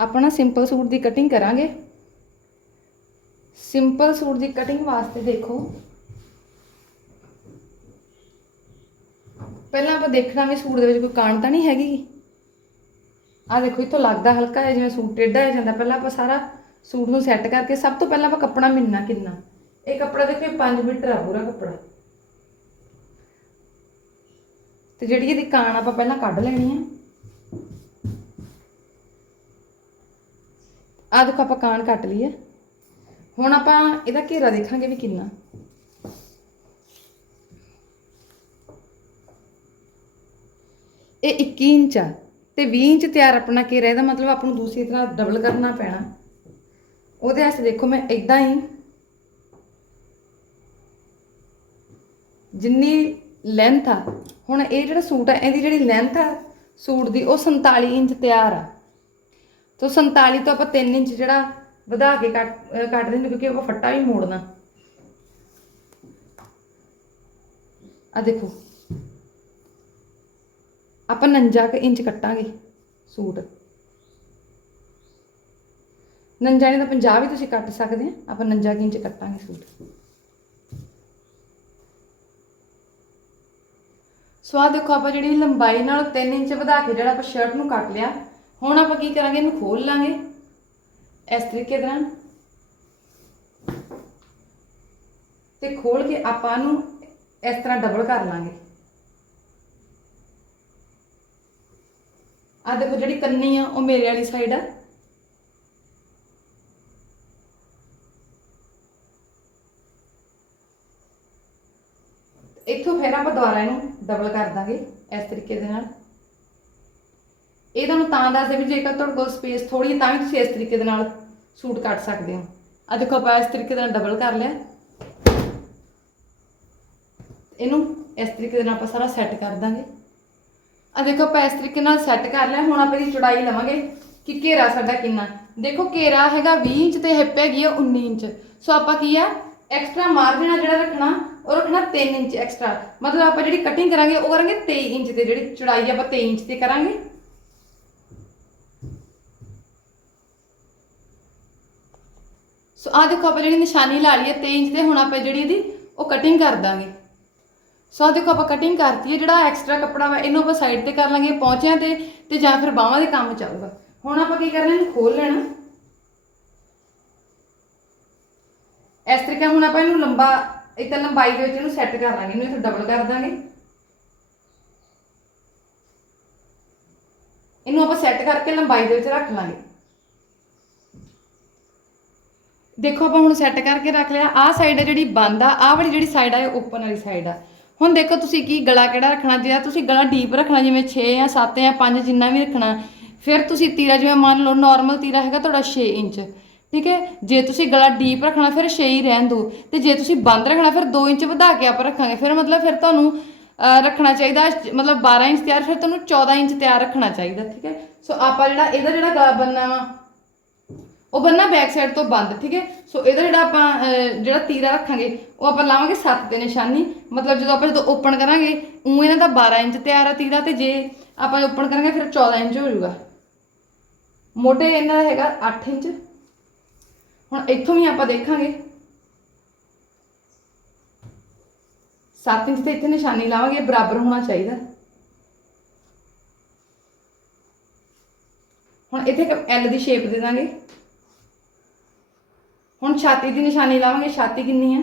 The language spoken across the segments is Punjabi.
ਆਪਣਾ ਸਿੰਪਲ ਸੂਟ ਦੀ ਕਟਿੰਗ ਕਰਾਂਗੇ। ਸਿੰਪਲ ਸੂਟ ਦੀ ਕਟਿੰਗ ਵਾਸਤੇ ਦੇਖੋ। ਪਹਿਲਾਂ ਆਪਾਂ ਦੇਖਣਾ ਵੀ ਸੂਟ ਦੇ ਵਿੱਚ ਕੋਈ ਕਾਣ ਤਾਂ ਨਹੀਂ ਹੈਗੀ। ਆ ਦੇਖੋ, ਇੱਥੋਂ ਲੱਗਦਾ ਹਲਕਾ ਹੈ ਜਿਵੇਂ ਸੂਟ ਟੇਢਾ ਹੋ ਜਾਂਦਾ। ਪਹਿਲਾਂ ਆਪਾਂ ਸਾਰਾ ਸੂਟ ਨੂੰ ਸੈੱਟ ਕਰਕੇ ਸਭ ਤੋਂ ਪਹਿਲਾਂ ਆਪਾਂ ਕੱਪੜਾ ਮਿਲਣਾ ਕਿੰਨਾ? ਇਹ ਕੱਪੜਾ ਦੇਖੋ 5 ਮੀਟਰ ਆ ਪੂਰਾ ਕੱਪੜਾ। ਤੇ ਜਿਹੜੀ ਇਹਦੀ ਕਾਣ ਆਪਾਂ ਪਹਿਲਾਂ ਕੱਢ ਲੈਣੀ ਹੈ ਆ ਦੇਖੋ ਆਪਾਂ ਕਾਣ ਕੱਟ ਲਈ ਹੈ ਹੁਣ ਆਪਾਂ ਇਹਦਾ ਘੇਰਾ ਦੇਖਾਂਗੇ ਵੀ ਕਿੰਨਾ। ਇਹ 21 ਇੰਚ ਆ ਤੇ 20 ਇੰਚ ਤਿਆਰ ਆਪਣਾ ਘੇਰਾ, ਇਹਦਾ ਮਤਲਬ ਆਪਾਂ ਨੂੰ ਦੂਸਰੀ ਤਰ੍ਹਾਂ ਡਬਲ ਕਰਨਾ ਪੈਣਾ। ਉਹਦੇ ਵਾਸਤੇ ਦੇਖੋ ਮੈਂ ਇਦਾਂ ਹੀ ਜਿੰਨੀ ਲੈਂਥ ਆ, ਹੁਣ ਇਹ ਜਿਹੜਾ ਸੂਟ ਆ, ਇਹਦੀ ਜਿਹੜੀ ਲੈਂਥ ਆ ਸੂਟ ਦੀ, ਉਹ 47 ਇੰਚ ਤਿਆਰ ਆ। ਤੋ 47 ਤੋਂ ਆਪਾਂ 3 ਇੰਚ ਜਿਹੜਾ ਵਧਾ ਕੇ ਕੱਟ, ਅਹ ਕੱਟ ਦਿੰਦੇ ਕਿਉਂਕਿ ਆਪਾਂ ਫੱਟਾ ਵੀ ਮੋੜਨਾ। ਆ ਦੇਖੋ। ਆਪਾਂ 49 ਇੰਚ ਕੱਟਾਂਗੇ ਸੂਟ। 49 ਨਹੀਂ ਤਾਂ 50 ਵੀ ਤੁਸੀਂ ਕੱਟ ਸਕਦੇ ਆ, ਆਪਾਂ 49 ਕੁ ਇੰਚ ਕੱਟਾਂਗੇ ਸੂਟ। ਸੋ ਆਹ ਦੇਖੋ ਆਪਾਂ ਜਿਹੜੀ ਲੰਬਾਈ ਨਾਲ 3 ਇੰਚ ਵਧਾ ਕੇ ਜਿਹੜਾ ਆਪਾਂ ਸ਼ਰਟ ਨੂੰ ਕੱਟ ਲਿਆ ਹੁਣ ਆਪਾਂ ਕੀ ਕਰਾਂਗੇ? ਇਹਨੂੰ ਖੋਲ ਲਾਂਗੇ। ਇਸ ਤਰੀਕੇ ਦੇ ਨਾਲ। ਤੇ ਖੋਲ ਕੇ ਆਪਾਂ ਨੂੰ ਇਸ ਤਰ੍ਹਾਂ ਡਬਲ ਕਰ ਲਾਂਗੇ। ਆ ਦੇਖੋ ਜਿਹੜੀ ਕੰਨੀ ਆ, ਉਹ ਮੇਰੇ ਵਾਲੀ ਸਾਈਡ ਆ। ਇੱਥੋਂ ਫਿਰ ਆਪਾਂ ਦੁਬਾਰਾ ਇਹਨੂੰ ਡਬਲ ਕਰ ਦਾਂਗੇ, ਇਸ ਤਰੀਕੇ ਦੇ ਨਾਲ। ਇਹ ਤੁਹਾਨੂੰ ਤਾਂ ਦੱਸਦੇ ਵੀ ਜੇਕਰ ਤੁਹਾਡੇ ਕੋਲ ਸਪੇਸ ਥੋੜੀ ਹੈ ਤਾਂ ਵੀ ਤੁਸੀਂ ਇਸ ਤਰੀਕੇ ਦੇ ਨਾਲ ਸੂਟ ਕੱਟ ਸਕਦੇ ਹੋ। ਆ ਦੇਖੋ ਆਪਾਂ ਇਸ ਤਰੀਕੇ ਦੇ ਨਾਲ ਡਬਲ ਕਰ ਲਿਆ। ਇਹਨੂੰ ਇਸ ਤਰੀਕੇ ਦੇ ਨਾਲ ਆਪਾਂ ਸਾਰਾ ਸੈੱਟ ਕਰ ਦਾਂਗੇ। ਆ ਦੇਖੋ ਆਪਾਂ ਇਸ ਤਰੀਕੇ ਨਾਲ ਸੈੱਟ ਕਰ ਲਿਆ। ਹੁਣ ਆਪਾਂ ਇਹਦੀ ਚੌੜਾਈ ਲਵਾਂਗੇ ਕਿ ਘੇਰਾ ਸਾਡਾ ਕਿੰਨਾ ਦੇਖੋ ਘੇਰਾ ਹੈਗਾ 20 ਇੰਚ ਤੇ ਹਿੱਪ ਹੈਗੀ ਆ 19 ਇੰਚ। ਸੋ ਆਪਾਂ ਕੀ ਆ? ਐਕਸਟਰਾ ਮਾਰਜਨ ਆ ਜਿਹੜਾ ਰੱਖਣਾ ਉਹ ਰੱਖਣਾ 3 ਇੰਚ ਐਕਸਟਰਾ ਮਤਲਬ ਆਪਾਂ ਜਿਹੜੀ ਕਟਿੰਗ ਕਰਾਂਗੇ ਉਹ ਕਰਾਂਗੇ 23 ਇੰਚ ਤੇ ਜਿਹੜੀ ਚੌੜਾਈ ਆਪਾਂ 23 ਇੰਚ ਤੇ ਕਰਾਂਗੇ। ਸੋ ਆਹ ਦੇਖੋ ਆਪਾਂ ਜਿਹੜੀ ਨਿਸ਼ਾਨੀ ਲਾ ਲਈ ਹੈ 23 ਇੰਚ ਤੇ, ਹੁਣ ਆਪਾਂ ਜਿਹੜੀ ਇਹਦੀ, ਉਹ ਕਟਿੰਗ ਕਰ ਦਾਂਗੇ। ਸੋ ਆਹ ਦੇਖੋ ਆਪਾਂ ਕਟਿੰਗ ਕਰਤੀ ਹੈ, ਜਿਹੜਾ ਐਕਸਟਰਾ ਕੱਪੜਾ ਵਾ, ਇਹਨੂੰ ਆਪਾਂ ਸਾਈਡ ਤੇ ਕਰ ਲਾਂਗੇ ਪਹੁੰਚਿਆਂ ਤੇ ਤੇ ਜਾਂ ਫਿਰ ਬਾਹਾਂ ਦੇ ਕੰਮ ਚਾਊਗਾ ਹੁਣ ਆਪਾਂ ਕੀ ਕਰਨਾ, ਇਹਨੂੰ ਖੋਲ ਲੈਣਾ। ਇਸ ਤਰੀਕੇ ਹੁਣ ਆਪਾਂ ਇਹਨੂੰ ਲੰਬਾ, ਇੱਕ ਤਾਂ ਲੰਬਾਈ ਦੇ ਵਿੱਚ ਇਹਨੂੰ ਸੈੱਟ ਕਰ ਲਾਂਗੇ, ਇਹਨੂੰ ਇੱਥੇ ਡਬਲ ਕਰ ਦਾਂਗੇ। ਇਹਨੂੰ ਆਪਾਂ ਸੈੱਟ ਕਰਕੇ ਲੰਬਾਈ ਦੇ ਵਿੱਚ ਰੱਖ ਲਾਂਗੇ। ਦੇਖੋ ਆਪਾਂ ਹੁਣ ਸੈੱਟ ਕਰਕੇ ਰੱਖ ਲਿਆ। ਆਹ ਸਾਈਡ ਹੈ ਜਿਹੜੀ ਬੰਦ ਆ, ਆਹ ਵਾਲੀ ਜਿਹੜੀ ਸਾਈਡ ਆ, ਇਹ ਓਪਨ ਵਾਲੀ ਸਾਈਡ ਆ। ਹੁਣ ਦੇਖੋ ਤੁਸੀਂ ਕੀ ਗਲਾ ਕਿਹੜਾ ਰੱਖਣਾ, ਜੇ ਤੁਸੀਂ ਗਲਾ ਡੀਪ ਰੱਖਣਾ, ਜਿਵੇਂ 6 ਜਾਂ 7 ਜਾਂ 5 ਜਿੰਨਾ ਵੀ ਰੱਖਣਾ, ਫਿਰ ਤੁਸੀਂ ਤੀਰਾ ਜਿਵੇਂ ਮੰਨ ਲਓ ਨਾਰਮਲ ਤੀਰਾ ਹੈਗਾ ਤੁਹਾਡਾ 6 ਇੰਚ। ਠੀਕ ਹੈ? ਜੇ ਤੁਸੀਂ ਗਲਾ ਡੀਪ ਰੱਖਣਾ, ਫਿਰ 6 ਹੀ ਰਹਿਣ ਦਿਓ। ਤੇ ਜੇ ਤੁਸੀਂ ਬੰਦ ਰੱਖਣਾ, ਫਿਰ 2 ਇੰਚ ਵਧਾ ਕੇ ਆਪਾਂ ਰੱਖਾਂਗੇ। ਫਿਰ ਮਤਲਬ ਫਿਰ ਤੁਹਾਨੂੰ ਰੱਖਣਾ ਚਾਹੀਦਾ, ਮਤਲਬ 12 ਇੰਚ ਤਿਆਰ, ਫਿਰ ਤੁਹਾਨੂੰ 14 ਇੰਚ ਤਿਆਰ ਰੱਖਣਾ ਚਾਹੀਦਾ। ਠੀਕ ਹੈ? ਸੋ ਆਪਾਂ ਜਿਹੜਾ, ਇਹਦਾ ਜਿਹੜਾ ਗਲਾ ਬੰਨਣਾ ਵਾ ਉਹ ਬੰਨਾ ਬੈਕ ਸਾਈਡ ਤੋਂ ਬੰਦ, ਠੀਕ ਹੈ? ਸੋ ਇਹਦਾ ਜਿਹੜਾ ਆਪਾਂ ਜਿਹੜਾ ਤੀਰਾ ਰੱਖਾਂਗੇ, ਉਹ ਆਪਾਂ ਲਾਵਾਂਗੇ 7 ਤੇ ਨਿਸ਼ਾਨੀ। ਮਤਲਬ ਜਦੋਂ ਆਪਾਂ ਜਦੋਂ ਓਪਨ ਕਰਾਂਗੇ ਉਹ ਇਹਨਾਂ ਦਾ 12 ਇੰਚ ਤਿਆਰ ਆ ਤੀਰਾ ਤੇ ਜੇ ਆਪਾਂ ਓਪਨ ਕਰਾਂਗੇ, ਫਿਰ 14 ਇੰਚ ਹੋ ਜਾਊਗਾ। ਮੋਢੇ ਇਹਨਾਂ ਦਾ ਹੈਗਾ 8 ਇੰਚ। ਹੁਣ ਇੱਥੋਂ ਵੀ ਆਪਾਂ ਦੇਖਾਂਗੇ। 7 ਇੰਚ ਤੇ ਇੱਥੇ ਨਿਸ਼ਾਨੀ ਲਾਵਾਂਗੇ ਬਰਾਬਰ ਹੋਣਾ ਚਾਹੀਦਾ। ਹੁਣ ਇੱਥੇ ਇੱਕ ਐਲ ਦੀ ਸ਼ੇਪ ਦੇ ਦਾਂਗੇ। ਹੁਣ ਛਾਤੀ ਦੀ ਨਿਸ਼ਾਨੀ ਲਾਵਾਂਗੇ, ਛਾਤੀ ਕਿੰਨੀ ਹੈ?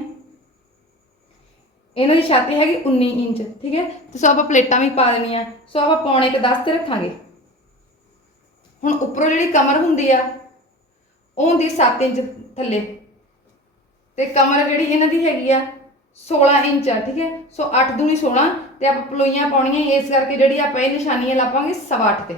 ਇਹਨਾਂ ਦੀ ਛਾਤੀ ਹੈਗੀ 19 ਇੰਚ, ਠੀਕ ਹੈ? ਤੇ ਸੋ ਆਪਾਂ ਪਲੇਟਾਂ ਵੀ ਪਾ ਦੇਣੀਆਂ, ਸੋ ਆਪਾਂ ਪੌਣੇ ਕੇ 10 ਤੇ ਰੱਖਾਂਗੇ। ਹੁਣ ਉੱਪਰੋਂ ਜਿਹੜੀ ਕਮਰ ਹੁੰਦੀ ਆ, ਉਹ ਹੁੰਦੀ 7 ਇੰਚ ਥੱਲੇ। ਤੇ ਕਮਰ ਜਿਹੜੀ ਇਹਨਾਂ ਦੀ ਹੈਗੀ ਆ 16 ਇੰਚ ਆ, ਠੀਕ ਹੈ? ਸੋ 8 ਦੂਣੀ 16 ਤੇ ਆਪਾਂ ਪਲੋਈਆਂ ਪਾਉਣੀਆਂ, ਇਸ ਕਰਕੇ ਜਿਹੜੀ ਆਪਾਂ ਇਹ ਨਿਸ਼ਾਨੀਆਂ ਲਾਪਾਂਗੇ 8 ਤੇ।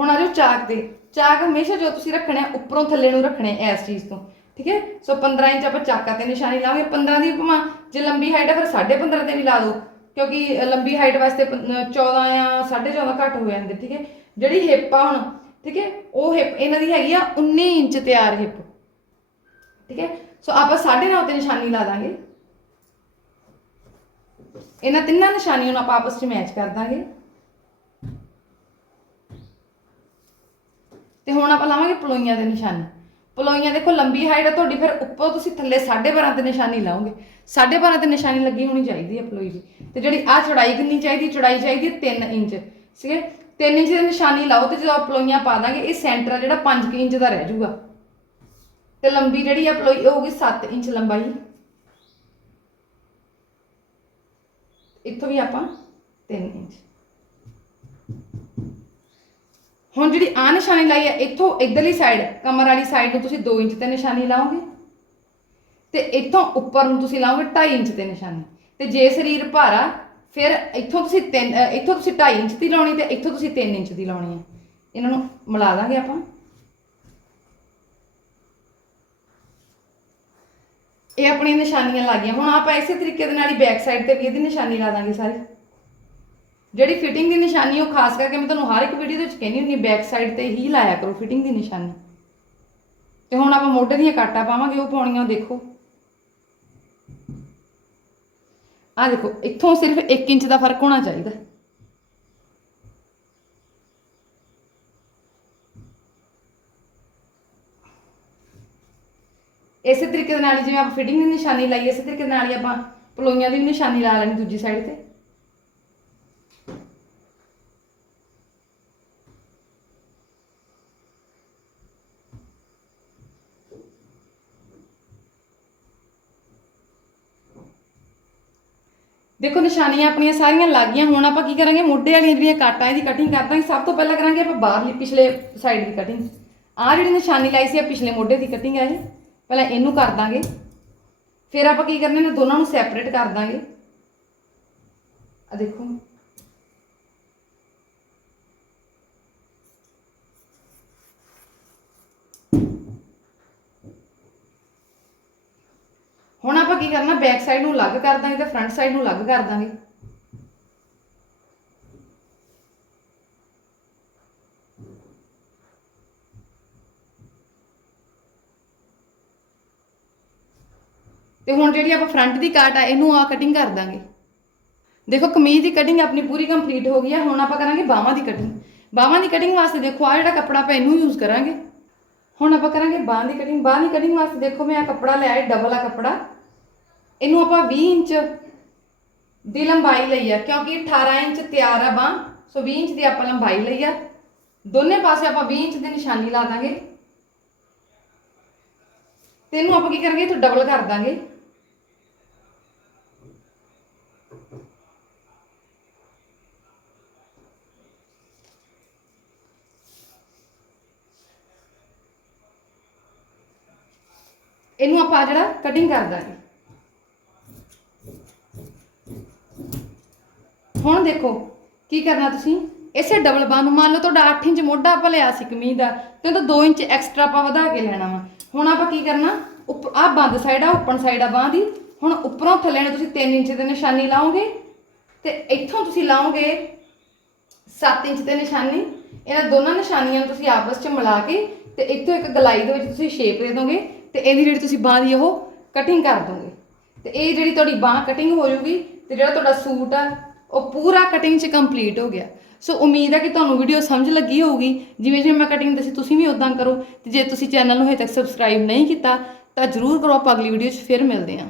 ਹੁਣ ਆ ਜਾਓ ਚਾਕ ਤੇ ਚਾਕ ਹਮੇਸ਼ਾ ਜੋ ਤੁਸੀਂ ਰੱਖਣੇ ਆ ਉੱਪਰੋਂ ਥੱਲੇ ਨੂੰ ਰੱਖਣੇ ਆ ਇਸ ਚੀਜ਼ ਤੋਂ। ਠੀਕ ਹੈ? ਸੋ 15 ਇੰਚ ਆਪਾਂ ਚਾਕਾਂ ਤੇ ਨਿਸ਼ਾਨੀ ਲਾਵਾਂਗੇ। 15 ਦੀ ਭਾਵੇਂ ਜੇ ਲੰਬੀ ਹਾਈਟ ਹੈ ਫਿਰ 15.5 ਤੇ ਵੀ ਲਾ ਦਿਓ। ਕਿਉਂਕਿ ਲੰਬੀ ਹਾਈਟ ਵਾਸਤੇ ਪ- ਅ, 14 ਜਾਂ 14.5 ਘੱਟ ਹੋ ਜਾਂਦੇ ਠੀਕ ਹੈ? ਜਿਹੜੀ ਹਿੱਪ ਆ ਹੁਣ ਠੀਕ ਹੈ? ਉਹ ਹਿੱਪ ਇਹਨਾਂ ਦੀ ਹੈਗੀ ਆ 19 ਇੰਚ ਤਿਆਰ ਹਿੱਪ ਠੀਕ ਹੈ? ਸੋ ਆਪਾਂ 9.5 ਤੇ ਨਿਸ਼ਾਨੀ ਲਾ ਦਾਂਗੇ। ਇਹਨਾਂ ਤਿੰਨਾਂ ਨਿਸ਼ਾਨੀਆਂ ਨੂੰ ਆਪਾਂ ਆਪਸ ਵਿੱਚ ਮੈਚ ਕਰ ਦਾਂਗੇ। ਤੇ ਹੁਣ ਆਪਾਂ ਲਾਵਾਂਗੇ ਪਲੋਈਆਂ ਦੇ ਨਿਸ਼ਾਨੇ। ਪਲੋਈਆਂ ਦੇਖੋ, ਲੰਬੀ ਹਾਈਟ ਆ ਤੁਹਾਡੀ, ਫਿਰ ਉੱਪਰ ਤੁਸੀਂ ਥੱਲੇ 12.5 ਤੇ ਨਿਸ਼ਾਨੀ ਲਾਓਗੇ। 12.5 ਤੇ ਨਿਸ਼ਾਨੀ ਲੱਗੀ ਹੋਣੀ ਚਾਹੀਦੀ ਹੈ ਪਲੋਈ ਦੀ। ਤੇ ਜਿਹੜੀ ਆ ਚੌੜਾਈ ਕਿੰਨੀ ਚਾਹੀਦੀ ਚੌੜਾਈ ਚਾਹੀਦੀ ਹੈ 3 ਇੰਚ। ਠੀਕ ਹੈ? 3 ਇੰਚ ਦੀ ਨਿਸ਼ਾਨੀ ਲਾਓ ਤੇ ਜਦੋਂ ਪਲੋਈਆਂ ਪਾ ਦਾਂਗੇ, ਇਹ ਸੈਂਟਰ ਆ ਜਿਹੜਾ 5 ਇੰਚ ਦਾ ਰਹਿ ਜਾਊਗਾ। ਤੇ ਲੰਬੀ ਜਿਹੜੀ ਆ ਪਲੋਈ ਉਹ ਹੋਊਗੀ 7 ਇੰਚ ਲੰਬਾਈ। ਇੱਥੋਂ ਵੀ ਆਪਾਂ 3 ਇੰਚ। ਹੁਣ ਜਿਹੜੀ ਆ ਨਿਸ਼ਾਨੀ ਲਾਈ ਹੈ ਇੱਥੋਂ ਇਧਰਲੀ ਸਾਈਡ ਕਮਰ ਵਾਲੀ ਸਾਈਡ ਨੂੰ ਤੁਸੀਂ 2 ਇੰਚ ਤੇ ਨਿਸ਼ਾਨੀ ਲਾਓਗੇ। ਤੇ ਇੱਥੋਂ ਉੱਪਰ ਨੂੰ ਤੁਸੀਂ ਲਾਓਗੇ 2.5 ਇੰਚ ਤੇ ਨਿਸ਼ਾਨੀ। ਤੇ ਜੇ ਸਰੀਰ ਭਾਰਾ, ਫਿਰ ਇੱਥੋਂ ਤੁਸੀਂ 3 ਇੱਥੋਂ ਤੁਸੀਂ 2.5 ਇੰਚ ਦੀ ਲਾਉਣੀ ਤੇ ਇੱਥੋਂ ਤੁਸੀਂ 3 ਇੰਚ ਦੀ ਲਾਉਣੀ ਹੈ ਇਹਨਾਂ ਨੂੰ ਮਿਲਾ ਦਾਂਗੇ ਆਪਾਂ। ਇਹ ਆਪਣੀਆਂ ਨਿਸ਼ਾਨੀਆਂ ਲੱਗੀਆਂ ਹੁਣ ਆਪਾਂ ਇਸੇ ਤਰੀਕੇ ਦੇ ਨਾਲ ਹੀ ਬੈਕ ਸਾਈਡ ਤੇ ਵੀ ਇਹਦੀ ਨਿਸ਼ਾਨੀ ਲਾ ਦਾਂਗੇ ਸਾਰੀ। ਜਿਹੜੀ ਫਿਟਿੰਗ ਦੀ ਨਿਸ਼ਾਨੀ ਉਹ ਖਾਸ ਕਰਕੇ ਮੈਂ ਤੁਹਾਨੂੰ ਹਰ ਇੱਕ ਵੀਡੀਓ ਦੇ ਵਿੱਚ ਕਹਿੰਦੀ ਹੁੰਦੀ ਬੈਕ ਸਾਈਡ ਤੇ ਹੀ ਲਾਇਆ ਕਰੋ ਫਿਟਿੰਗ ਦੀ ਨਿਸ਼ਾਨੀ। ਤੇ ਹੁਣ ਆਪਾਂ ਮੋਢੇ ਦੀਆਂ ਕਾਟਾ ਪਾਵਾਂਗੇ, ਉਹ ਪਾਉਣੀਆਂ ਦੇਖੋ। ਆ ਦੇਖੋ, ਇੱਥੋਂ ਸਿਰਫ 1 ਇੰਚ ਦਾ ਫ਼ਰਕ ਹੋਣਾ ਚਾਹੀਦਾ। ਇਸੇ ਤਰੀਕੇ ਦੇ ਨਾਲ ਜਿਵੇਂ ਆਪਾਂ ਫਿਟਿੰਗ ਦੀ ਨਿਸ਼ਾਨੀ ਲਾਈ, ਇਸੇ ਤਰੀਕੇ ਦੇ ਨਾਲ ਹੀ ਆਪਾਂ ਪਲੋਈਆਂ ਦੀ ਵੀ ਨਿਸ਼ਾਨੀ ਲਾ ਲੈਣੀ ਦੂਜੀ ਸਾਈਡ ਤੇ। ਦੇਖੋ ਨਿਸ਼ਾਨੀਆਂ ਆਪਣੀਆਂ ਸਾਰੀਆਂ ਲੱਗ ਗਈਆਂ, ਹੁਣ ਆਪਾਂ ਕੀ ਕਰਾਂਗੇ? ਮੋਢੇ ਵਾਲੀਆਂ ਜਿਹੜੀਆਂ ਕਾਟਾਂ ਇਹਦੀ ਕਟਿੰਗ ਕਰ ਦਾਂਗੇ। ਸਭ ਤੋਂ ਪਹਿਲਾਂ ਕਰਾਂਗੇ ਆਪਾਂ ਬਾਹਰਲੀ ਪਿਛਲੇ ਸਾਈਡ ਦੀ ਕਟਿੰਗ ਆਹ ਜਿਹੜੀ ਨਿਸ਼ਾਨੀ ਲਾਈ ਸੀ ਆ ਪਿਛਲੇ ਮੋਢੇ ਦੀ ਕਟਿੰਗ ਹੈ ਇਹ। ਪਹਿਲਾਂ ਇਹਨੂੰ ਕਰ ਦਾਂਗੇ। ਫਿਰ ਆਪਾਂ ਕੀ ਕਰਨਾ ਨੇ ਦੋਨਾਂ ਨੂੰ ਸੈਪਰੇਟ ਕਰ ਦਾਂਗੇ। ਆ ਦੇਖੋ ਹੁਣ ਆਪਾਂ ਕੀ ਕਰਨਾ? ਬੈਕ ਸਾਈਡ ਨੂੰ ਅਲੱਗ ਕਰ ਦਾਂਗੇ ਤੇ ਫਰੰਟ ਸਾਈਡ ਨੂੰ ਅਲੱਗ ਕਰ ਦਾਂਗੇ। ਤੇ ਹੁਣ ਜਿਹੜੀ ਆਪਾਂ ਫਰੰਟ ਦੀ ਕਾਟ ਆ, ਇਹਨੂੰ ਆ ਕਟਿੰਗ ਕਰ ਦਾਂਗੇ। ਦੇਖੋ, ਕਮੀਜ਼ ਦੀ ਕਟਿੰਗ ਆਪਣੀ ਪੂਰੀ ਕੰਪਲੀਟ ਹੋ ਗਈ ਆ। ਹੁਣ ਆਪਾਂ ਕਰਾਂਗੇ ਬਾਹਾਂ ਦੀ ਕਟਿੰਗ ਬਾਹਾਂ ਦੀ ਕਟਿੰਗ ਵਾਸਤੇ ਦੇਖੋ ਆ ਜਿਹੜਾ ਕੱਪੜਾ ਆਪਾਂ ਇਹਨੂੰ ਯੂਜ਼ ਕਰਾਂਗੇ। ਹੁਣ ਆਪਾਂ ਕਰਾਂਗੇ ਬਾਹਾਂ ਦੀ ਕਟਿੰਗ ਬਾਹਾਂ ਦੀ ਕਟਿੰਗ ਵਾਸਤੇ ਦੇਖੋ, ਮੈਂ ਆ ਕੱਪੜਾ ਲਿਆ ਹੈ ਡਬਲ ਆ ਕੱਪੜਾ। ਇਹਨੂੰ ਆਪਾਂ 20 ਇੰਚ ਦੀ ਲੰਬਾਈ ਲਈ ਆ, ਕਿਉਂਕਿ 18 ਇੰਚ ਤਿਆਰ ਆ ਬਾਂਹ, ਸੋ 20 ਇੰਚ ਦੀ ਆਪਾਂ ਲੰਬਾਈ ਲਈ ਆ। ਦੋਨੇ ਪਾਸੇ ਆਪਾਂ 20 ਇੰਚ ਦੀ ਨਿਸ਼ਾਨੀ ਲਾ ਦਾਂਗੇ। ਤੇ ਇਹਨੂੰ ਆਪਾਂ ਕੀ ਕਰਾਂਗੇ? ਇੱਥੋਂ ਡਬਲ ਕਰ ਦਾਂਗੇ। ਇਹਨੂੰ ਆਪਾਂ ਜਿਹੜਾ ਕਟਿੰਗ ਕਰ ਦਾਂਗੇ। ਹੁਣ ਦੇਖੋ, ਕੀ ਕਰਨਾ ਤੁਸੀਂ? ਇਸੇ ਡਬਲ ਬਾਂਹ ਨੂੰ ਮੰਨ ਲਓ ਤੁਹਾਡਾ 8 ਇੰਚ ਮੋਢਾ ਆਪਾਂ ਲਿਆ ਸੀ ਕਮੀਜ਼ ਦਾ, ਤੇ ਉਹ 2 ਇੰਚ ਐਕਸਟਰਾ ਆਪਾਂ ਵਧਾ ਕੇ ਲੈਣਾ ਵਾ। ਹੁਣ ਆਪਾਂ ਕੀ ਕਰਨਾ? ਉੱਪ ਆ ਬੰਦ ਸਾਈਡ ਆ ਓਪਨ ਸਾਈਡ ਆ ਬਾਂਹ ਦੀ। ਹੁਣ ਉੱਪਰੋਂ ਥੱਲੇ ਨੂੰ ਤੁਸੀਂ 3 ਇੰਚ ਦੀ ਨਿਸ਼ਾਨੀ ਲਾਓਗੇ, ਤੇ ਇੱਥੋਂ ਤੁਸੀਂ ਲਾਓਗੇ 7 ਇੰਚ ਦੇ ਨਿਸ਼ਾਨੀ। ਇਹਨਾਂ ਦੋਨਾਂ ਨਿਸ਼ਾਨੀਆਂ ਨੂੰ ਤੁਸੀਂ ਆਪਸ 'ਚ ਮਿਲਾ ਕੇ ਤੇ ਇੱਥੋਂ ਇੱਕ ਗਲਾਈ ਦੇ ਵਿੱਚ ਤੁਸੀਂ ਸ਼ੇਪ ਦੇ ਦੋਗੇ, ਤੇ ਇਹਦੀ ਜਿਹੜੀ ਤੁਸੀਂ ਬਾਂਹ ਦੀ ਉਹ ਕਟਿੰਗ ਕਰ ਦੋਗੇ। ਤੇ ਇਹ ਜਿਹੜੀ ਤੁਹਾਡੀ ਬਾਂਹ ਕਟਿੰਗ ਹੋ ਜਾਊਗੀ, ਤੇ ਜਿਹੜਾ ਤੁਹਾਡਾ ਸੂਟ ਆ ਉਹ ਪੂਰਾ ਕਟਿੰਗ 'ਚ ਕੰਪਲੀਟ ਹੋ ਗਿਆ। ਸੋ ਉਮੀਦ ਹੈ ਕਿ ਤੁਹਾਨੂੰ ਵੀਡੀਓ ਸਮਝ ਲੱਗੀ ਹੋਊਗੀ। ਜਿਵੇਂ ਜਿਵੇਂ ਮੈਂ ਕਟਿੰਗ ਦੱਸੀ, ਤੁਸੀਂ ਵੀ ਉਦਾਂ ਕਰੋ। ਤੇ ਜੇ ਤੁਸੀਂ ਚੈਨਲ ਨੂੰ ਹਜੇ ਤੱਕ ਸਬਸਕ੍ਰਾਈਬ ਨਹੀਂ ਕੀਤਾ, ਤਾਂ ਜਰੂਰ ਕਰੋ ਆਪਾਂ ਅਗਲੀ ਵੀਡੀਓ 'ਚ, ਫਿਰ ਮਿਲਦੇ ਹਾਂ।